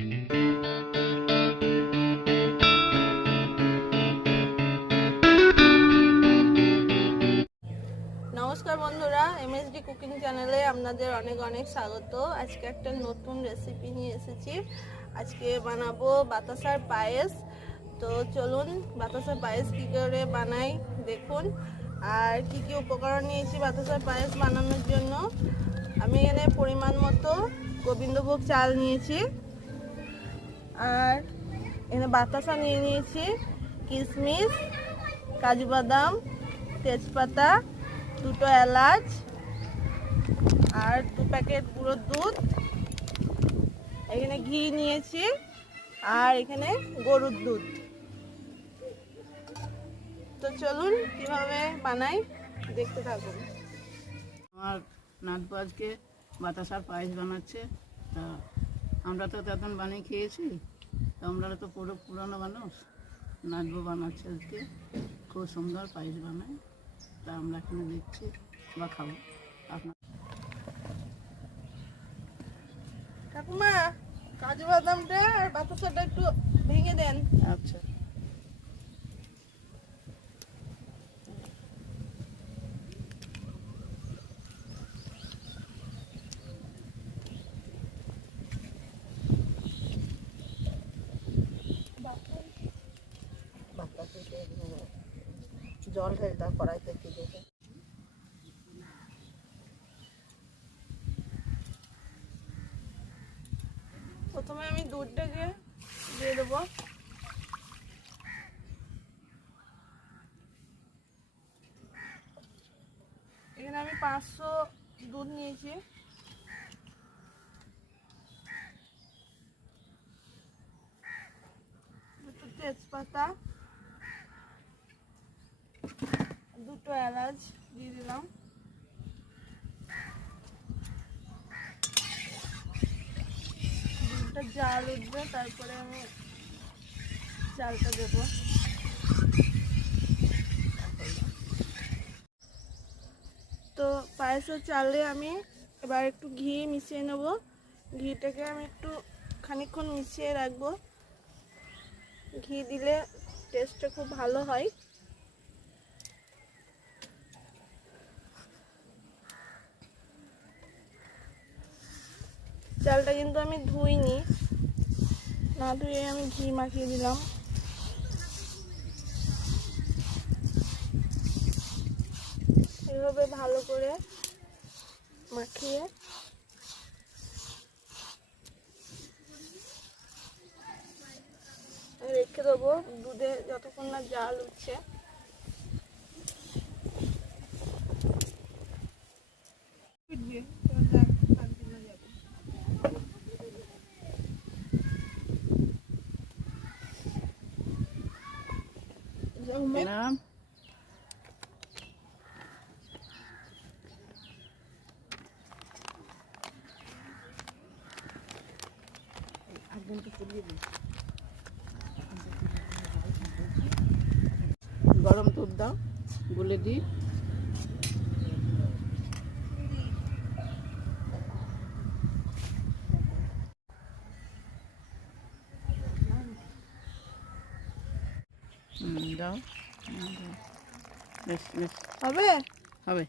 নমস্কার বন্ধুরা, MSD cooking চ্যানেলে আপনাদের অনেক অনেক স্বাগত। আজকে একটা নতুন রেসিপি নিয়ে এসেছি। আজকে বানাবো বাতাসার পায়েস। তো চলুন বাতাসার পায়েস কী করে বানাই দেখুন। আর কি কি উপকরণ নিয়েছি বাতাসার পায়েস বানানোর জন্য। আমি এখানে পরিমাণ মতো গোবিন্দভোগ চাল নিয়েছি, আর এখানে বাতাসা নিয়ে নিয়েছি, কিশমিশ, কাজু বাদাম, তেজপাতা, দুটো এলাচ, আর 2 প্যাকেট গুঁড়োর দুধ, এখানে ঘি নিয়েছি, আর এখানে গরুর দুধ। তো চলুন কিভাবে বানাই দেখতে থাকুন। আমার নাতবু আজকে বাতাসার পায়েস বানাচ্ছে। তা আমরা তো তখন বানিয়ে খেয়েছি, তো আমরা তো পুরনো মানুষ। নাতবু বানাচ্ছে আজকে, খুব সুন্দর পায়েস বানায়। তা আমরা এখানে দেখছি বা খাবো। আপনার ঠাকুমা, কাজু বাদামটা আর বাতাসাটা একটু ভেঙে দেন। আচ্ছা, জল ঢেলে দাও কড়াইতে একটু দেখে। প্রথমে আমি দুধটাকে দিয়ে দেবো। এখানে আমি 500 দুধ নিয়েছি। দুটো তেজপাতা, দুটো এলাচ দিয়ে দিলাম। দুধটা জাল উঠবে, তারপরে আমি চালটা দেব। তো পায়েসের চালে আমি এবার একটু ঘি মিশিয়ে নেব। ঘিটাকে আমি একটু খানিকক্ষণ মিশিয়ে রাখবো। ঘি দিলে টেস্টটা খুব ভালো হয়। চালটা কিন্তু আমি ধুইনি, না ধুয়ে আমি ঘি মাখিয়ে দিলাম। এভাবে ভালো করে মাখিয়ে রেখে দেবো দুধে যতক্ষণ না জাল উঠছে। নাম গরম দুধ দাও, গুলে দিই। দাও, বেশ বেশ হবে হবে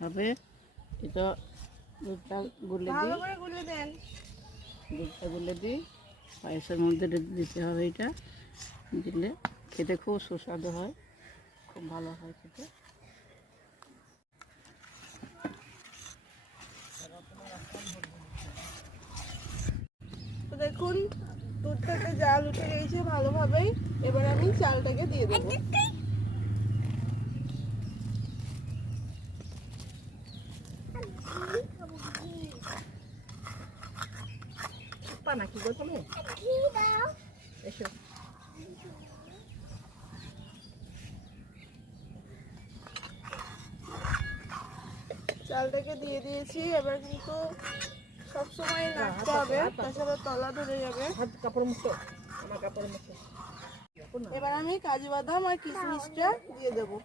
হবে। এটা দুধটা গুলে দিই, ভালো করে গুলে দেন। দুধটা গুলে দিই, পায়েসের মধ্যে দিতে হবে। এটা দিলে খেতে খুব সুস্বাদু হয়, খুব ভালো হয় খেতে। তো দেখুন দুধটাতে জাল উঠে গেছে ভালোভাবেই। এবার আমি চালটাকে দিয়ে দেবো। নাকি গো তুমি এসো। চালটাকে দিয়ে দিয়েছি। এবার কিন্তু সবসময় নাড়তে হবে, তাছাড়া তলা ধরে যাবে। এবার আমি কাজু বাদাম আর কিশমিশটা দিয়ে দেবো।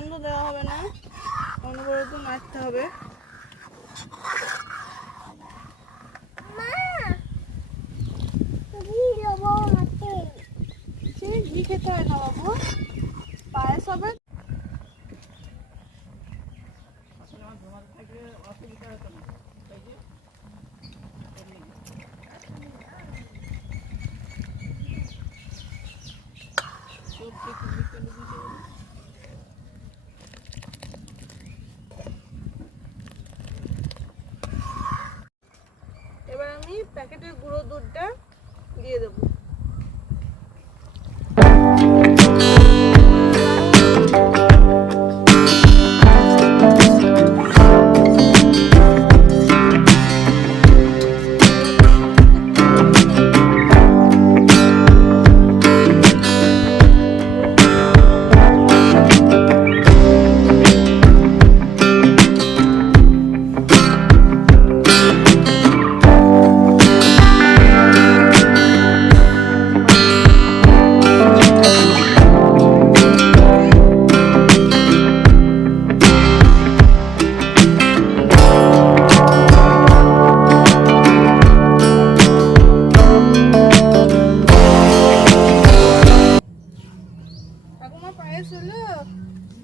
বন্ধ দেওয়া হবে না, অনবরত নাড়তে হবে। ঘি খেতে হয় না বাবু, পায়েস হবে। এবার আমি প্যাকেটের গুঁড়ো দুধটা দিয়ে দেবো।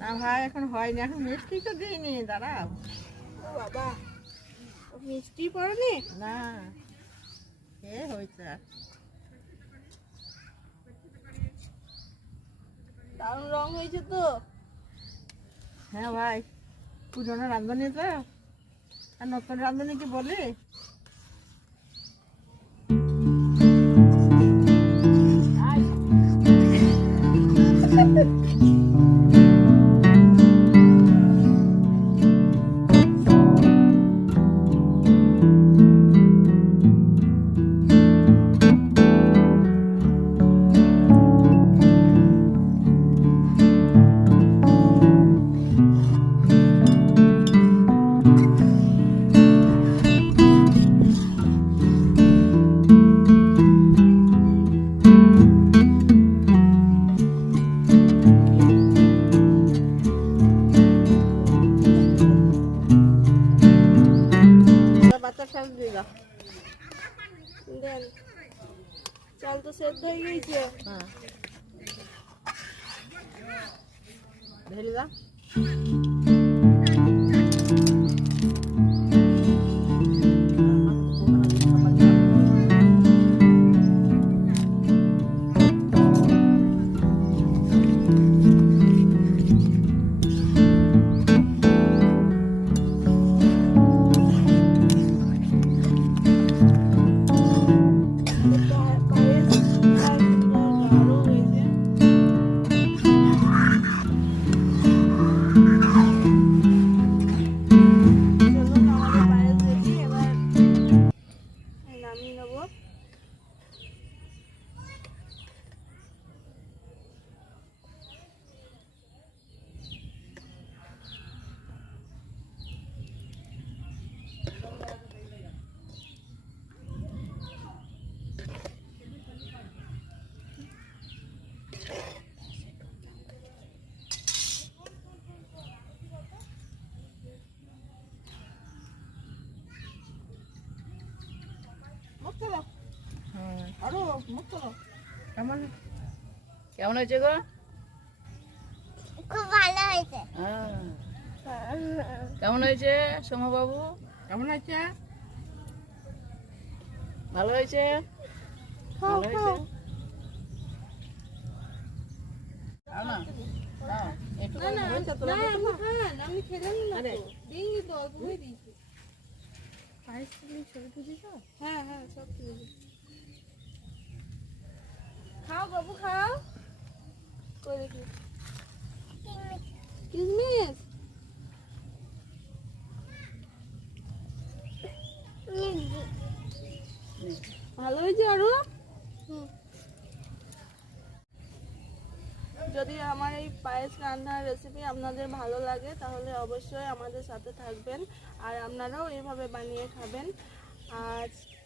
না ভাই এখন হয়নি, এখন মিষ্টি তো দিইনি, দাঁড়াও। ও বাবা, মিষ্টি পড়েনি? না এ হয়েছে। দারুণ রং হয়েছে তো। হ্যাঁ ভাই, পুরোনো রাঁধুনি তো, আর নতুন রাঁধুনি কি বলি। বাতাসার দিদা দেন, চাল তো সেদ্ধ হয়ে গিয়েছে। হ্যাঁ ঢেলে দাও। আরো মুখ তোলো। কেমন কেমন হয়েছে গো? খুব ভালো হয়েছে। কেমন হয়েছে সোমা বাবু? কেমন হয়েছে? ভালো হয়েছে? ভালো হয়েছে? খাও না, খাও। একটু না না হয়েছে তো? না আপনি খান, আমি খেলাম না তো, দিইনি তো, অল্প করে দিয়েছি। পায়েস তুমি ছবি তুলেছ? হ্যাঁ হ্যাঁ সব তুলেছি। খাও বাবু খাও। কই দেখি কিসমিস। ভালো হয়েছে আরো। যদি আমার এই পায়েস রান্নার রেসিপি আপনাদের ভালো লাগে তাহলে অবশ্যই আমাদের সাথে থাকবেন আর আপনারাও এইভাবে বানিয়ে খাবেন।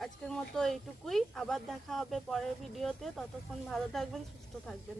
আজকের মতো এইটুকুই, আবার দেখা হবে পরের ভিডিওতে। ততক্ষণ ভালো থাকবেন, সুস্থ থাকবেন।